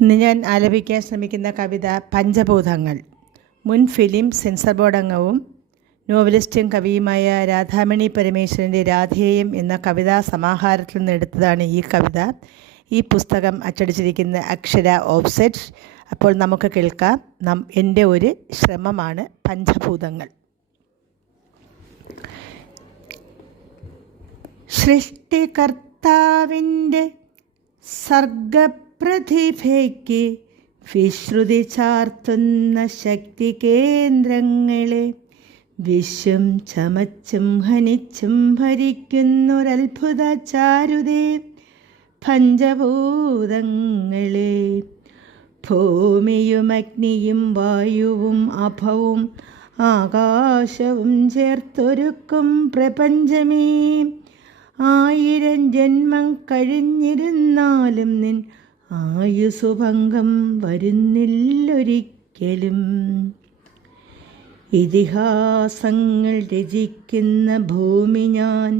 ഇന്ന് ഞാൻ ആലപിക്കാൻ ശ്രമിക്കുന്ന കവിത പഞ്ചഭൂതങ്ങൾ. മുൻ ഫിലിം സെൻസർ ബോർഡ് അംഗവും നോവലിസ്റ്റും കവിയുമായ രാധാമണി പരമേശ്വരൻ്റെ രാധേയം എന്ന കവിതാ സമാഹാരത്തിൽ നിന്ന് എടുത്തതാണ് ഈ കവിത. ഈ പുസ്തകം അച്ചടിച്ചിരിക്കുന്ന അക്ഷര ഓഫ്സെറ്റ്. അപ്പോൾ നമുക്ക് കേൾക്കാം. എൻ്റെ ഒരു ശ്രമമാണ് പഞ്ചഭൂതങ്ങൾ. സൃഷ്ടികർത്താവിൻ്റെ സർഗപ്രതിഭയ്ക്ക് വിശ്രുതി ചാർത്തുന്ന ശക്തി കേന്ദ്രങ്ങളെ വിശ്വം ചമച്ചും ഹനിച്ചും ഭരിക്കുന്നൊരത്ഭുത ചാരുതേ പഞ്ചഭൂതങ്ങളെ. ഭൂമിയും അഗ്നിയും വായുവും അഭവും ആകാശവും ചേർത്തൊരുക്കും പ്രപഞ്ചമേ. 1000 ജന്മം കഴിഞ്ഞിരുന്നാലും നിൻ ആയുസുഭംഗം വരുന്നില്ലൊരിക്കലും. ഇതിഹാസങ്ങൾ രചിക്കുന്ന ഭൂമി ഞാൻ,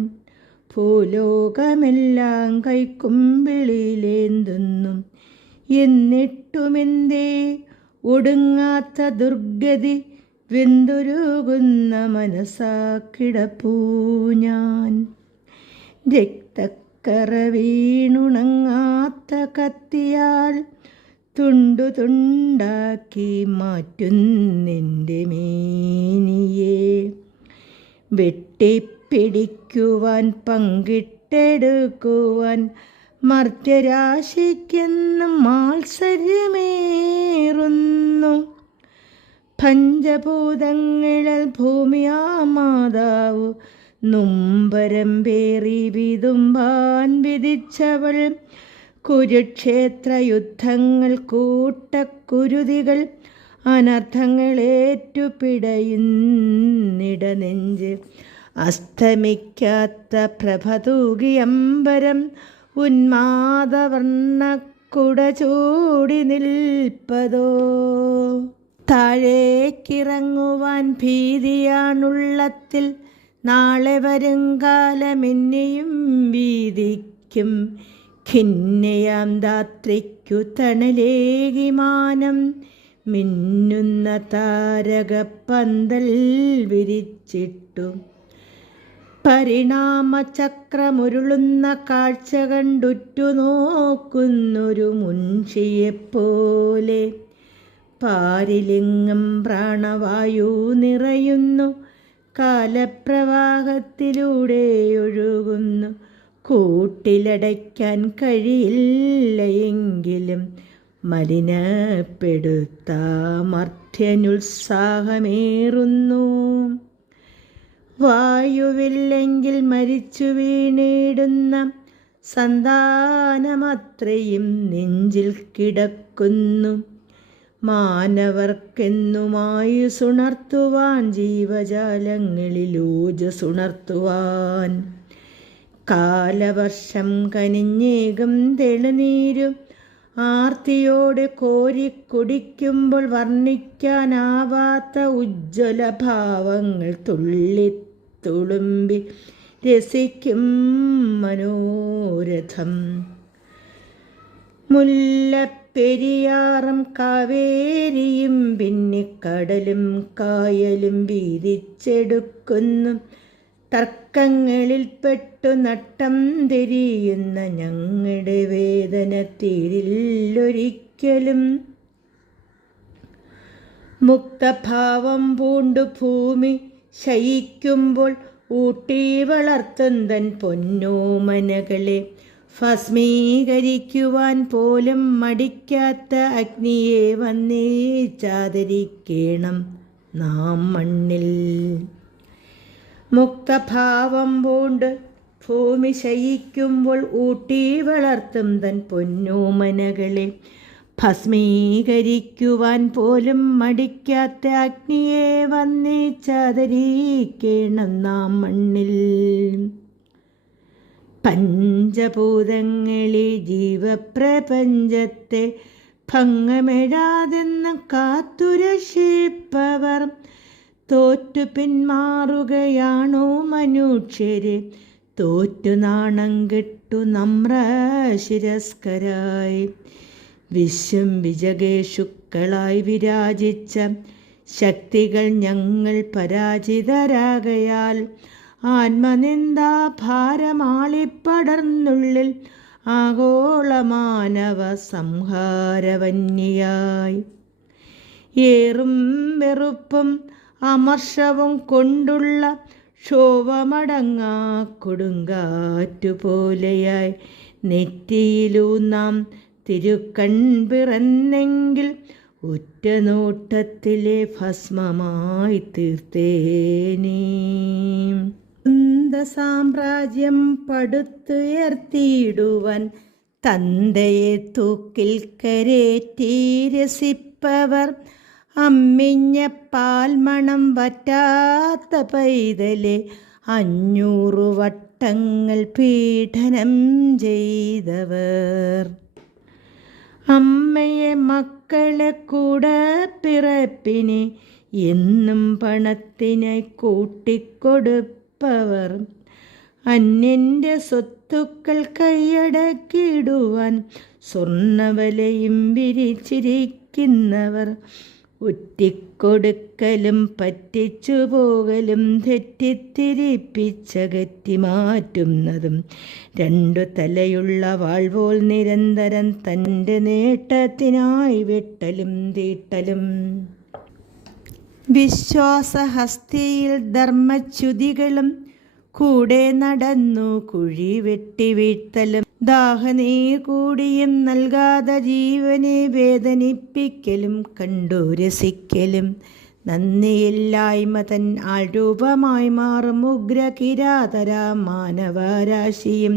ഭൂലോകമെല്ലാം കൈക്കുമ്പിളിലേന്തുന്നു. എന്നിട്ടുമെന്തേ ഒടുങ്ങാത്ത ദുർഗതി, വെന്തുരുകുന്ന മനസ്സാക്കിടപ്പൂ ഞാൻ. രക്തക്കറ വീണുണങ്ങാത്ത കത്തിയാൽ തുണ്ടു തുണ്ടാക്കി മാറ്റുന്നെൻ്റെ മേനിയെ. വെട്ടിപ്പിടിക്കുവാൻ പങ്കിട്ടെടുക്കുവാൻ മർത്യരാശിക്കെന്നും മാത്സര്യമേറുന്നു. പഞ്ചഭൂതങ്ങളിൽ ഭൂമിയാ മാതാവ് നുംബരം പേറി വിതുമ്പാൻ വിധിച്ചവൾ. കുരുക്ഷേത്ര യുദ്ധങ്ങൾ കൂട്ടക്കുരുതികൾ അനർത്ഥങ്ങളേറ്റുപിടയുന്നിടനെഞ്ച്. അസ്തമിക്കാത്ത പ്രഭ തൂകിയമ്പരം ഉന്മാദവർണ്ണക്കുട ചൂടി നിൽപ്പതോ. താഴേക്കിറങ്ങുവാൻ ഭീതിയാണുള്ളത്തിൽ, നാളെ വരുംകാലമെന്നെയും വീതിക്കും. ഖിന്നയാം ധാത്രിക്കു തണലേകിമാനം മിന്നുന്ന താരകപ്പന്തൽ വിരിച്ചിട്ടു. പരിണാമചക്രമുരുളുന്ന കാഴ്ച കണ്ടുറ്റു നോക്കുന്നൊരു മുൻഷിയെപ്പോലെ. പാരിലിംഗം പ്രാണവായു നിറയുന്നു, കാലപ്രവാഹത്തിലൂടെ ഒഴുകുന്നു. കൂട്ടിലടയ്ക്കാൻ കഴിയില്ല എങ്കിലും മലിനപ്പെടുത്താമർത്യനുത്സാഹമേറുന്നു. വായുവില്ലെങ്കിൽ മരിച്ചു വീണിടുന്ന സന്താനമത്രയും നെഞ്ചിൽ കിടക്കുന്നു. മാനവർക്കെന്നുമായുസുണർത്തുവാൻ, ജീവജാലങ്ങളിൽ ഊജസുണർത്തുവാൻ. കാലവർഷം കനിഞ്ഞേകും തെളിനീരും ആർത്തിയോടെ കോരിക്കുടിക്കുമ്പോൾ വർണ്ണിക്കാനാവാത്ത ഉജ്ജ്വലഭാവങ്ങൾ തുള്ളിത്തുളുമ്പി രസിക്കും മനോരഥം. മുല്ലപ്പെരിയാറും കാവേരിയും പിന്നെ കടലും കായലും വീതിച്ചെടുക്കുന്നു. തർക്കങ്ങളിൽപ്പെട്ടു നട്ടം തിരിയുന്ന ഞങ്ങളുടെ വേദന തീരില്ലൊരിക്കലും. മുക്തഭാവം പൂണ്ടു ഭൂമി ശയിക്കുമ്പോൾ ഊട്ടി വളർത്തുന്തൻ പൊന്നോമനകളെ ഭസ്മീകരിക്കുവാൻ പോലും മടിക്കാത്ത അഗ്നിയെ വന്നേച്ചാദരിക്കണം നാം മണ്ണിൽ. മുക്തഭാവം പൂണ്ട് ഭൂമി ശയിക്കുമ്പോൾ ഊട്ടി വളർത്തും തൻ പൊന്നോമനകളെ ഭസ്മീകരിക്കുവാൻ പോലും മടിക്കാത്ത അഗ്നിയെ വന്നേച്ചാദരിക്കണം നാം മണ്ണിൽ. പഞ്ചഭൂതങ്ങളെ ജീവപ്രപഞ്ചത്തെ ഭംഗമെഴാതെന്ന് കാത്തുരക്ഷിപ്പവർ തോറ്റു പിന്മാറുകയാണോ മനുഷ്യരെ. തോറ്റു നാണം കെട്ടു നമ്രശിരസ്കരായി വിശ്വം വിജഗേഷുക്കളായി വിരാജിച്ച ശക്തികൾ ഞങ്ങൾ പരാജിതരാകയാൽ ആത്മനിന്ദാ ഭാരമാളിപ്പടർന്നുള്ളിൽ ആഗോളമാനവ സംഹാരവന്യായി ഏറും വെറുപ്പും അമർഷവും കൊണ്ടുള്ള ക്ഷോഭമടങ്ങാ കൊടുങ്കാറ്റുപോലെയായി നെറ്റിയിലൂന്നാം തിരുക്കൺ പിറന്നെങ്കിൽ ഉറ്റനോട്ടത്തിലെ ഭസ്മമായി തീർത്തേനേ. സാമ്രാജ്യം പടുത്തുയർത്തിയിടുവാൻ തന്തയെ തൂക്കിൽ കരേറ്റി രസിപ്പവർ അമ്മിഞ്ഞ പാൽമണം വറ്റാത്ത പൈതലെ 500 വട്ടങ്ങൾ പീഡനം ചെയ്തവർ. അമ്മയെ മക്കളെ കൂടെ പിറപ്പിനെ എന്നും പണത്തിനായി കൂട്ടിക്കൊടുപ്പവർ. അന്യൻ്റെ സ്വത്തുക്കൾ കൈയടക്കിയിടുവാൻ സ്വർണ്ണവലയും വിരിച്ചിരിക്കുന്നവർ. ഒറ്റിക്കൊടുക്കലും പറ്റിച്ചു പോകലും തെറ്റിത്തിരിപ്പിച്ചകറ്റി മാറ്റുന്നതും 2 തലയുള്ള വാൾപോൽ നിരന്തരം തൻ്റെ നേട്ടത്തിനായി വെട്ടലും തീട്ടലും. വിശ്വാസഹസ്തിയിൽ ധർമ്മച്യുതികളും കൂടെ നടന്നു കുഴി വെട്ടി വീഴ്ത്തലും. ദാഹനീർ കൂടിയും നൽകാതെ ജീവനെ വേദനിപ്പിക്കലും കണ്ടു രസിക്കലും. നന്ദിയില്ലായ്മ തൻ ആൾരൂപമായി മാറും ഉഗ്രകിരാതര മാനവരാശിയും.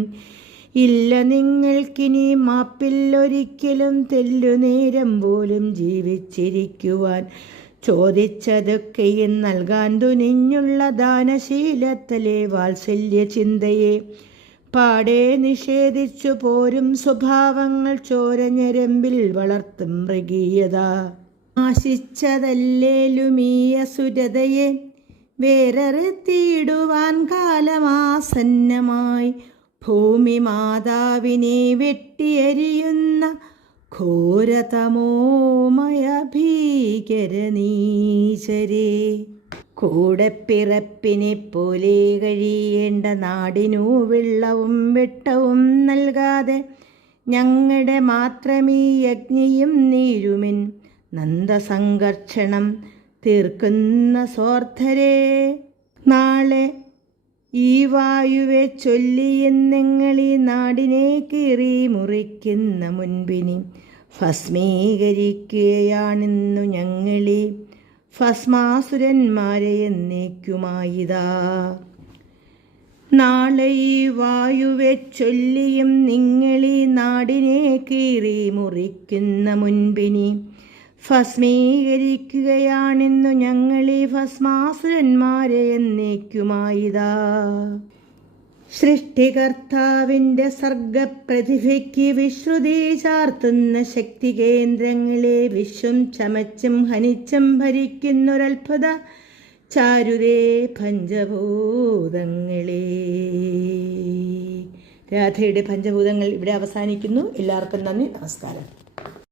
ഇല്ല നിങ്ങൾക്കിനി മാപ്പില്ലൊരിക്കലും തെല്ലുനേരം പോലും ജീവിച്ചിരിക്കുവാൻ. ചോദിച്ചതൊക്കെയും നൽകാൻ തുനിഞ്ഞുള്ള ദാനശീലത്തിലെ വാത്സല്യ ചിന്തയെ പാടെ നിഷേധിച്ചു പോരും സ്വഭാവങ്ങൾ ചോരഞ്ഞരമ്പിൽ വളർത്തും മൃഗീയത. ആശിച്ചതല്ലേലുമീ അസുരതയെ വേറെത്തിയിടുവാൻ കാലമാസന്നമായി. ഭൂമി മാതാവിനെ വെട്ടിയെരിയുന്ന ഘോരതമോമയ ഭീകരനീശരേ. കൂടെ പിറപ്പിനെ പോലെ കഴിയേണ്ട നാടിനു വെള്ളവും വെട്ടവും നൽകാതെ ഞങ്ങളുടെ മാത്രമീ യജ്ഞയും നീരുമിൻ നന്ദസംഘർഷണം തീർക്കുന്ന സ്വാർത്ഥരേ. നാളെ ഈ വായുവെ ചൊല്ലിയെന്നെങ്ങളീ നാടിനെ കീറി മുറിക്കുന്ന മുൻപിനി ഭസ്മീകരിക്കുകയാണിന്നു ഞങ്ങളീ ഭസ്മാസുരന്മാരെ എന്നേക്കുമായിതാ. നാളെ ഈ വായുവെ ചൊല്ലിയും നിങ്ങളീ നാടിനെ കീറി മുറിക്കുന്ന മുൻപിനി ഭസ്മീകരിക്കുകയാണിന്നു ഞങ്ങളീ ഭസ്മാസുരന്മാരെ എന്നേക്കുമായിതാ. സൃഷ്ടികർത്താവിൻ്റെ സർഗപ്രതിഭയ്ക്ക് വിശ്രുതി ചാർത്തുന്ന ശക്തി കേന്ദ്രങ്ങളെ വിശ്വം ചമച്ചും ഹനിച്ചും ഭരിക്കുന്നൊരത്ഭുത ചാരുതേ പഞ്ചഭൂതങ്ങളെ. രാധയുടെ പഞ്ചഭൂതങ്ങൾ ഇവിടെ അവസാനിക്കുന്നു. എല്ലാവർക്കും നന്ദി, നമസ്കാരം.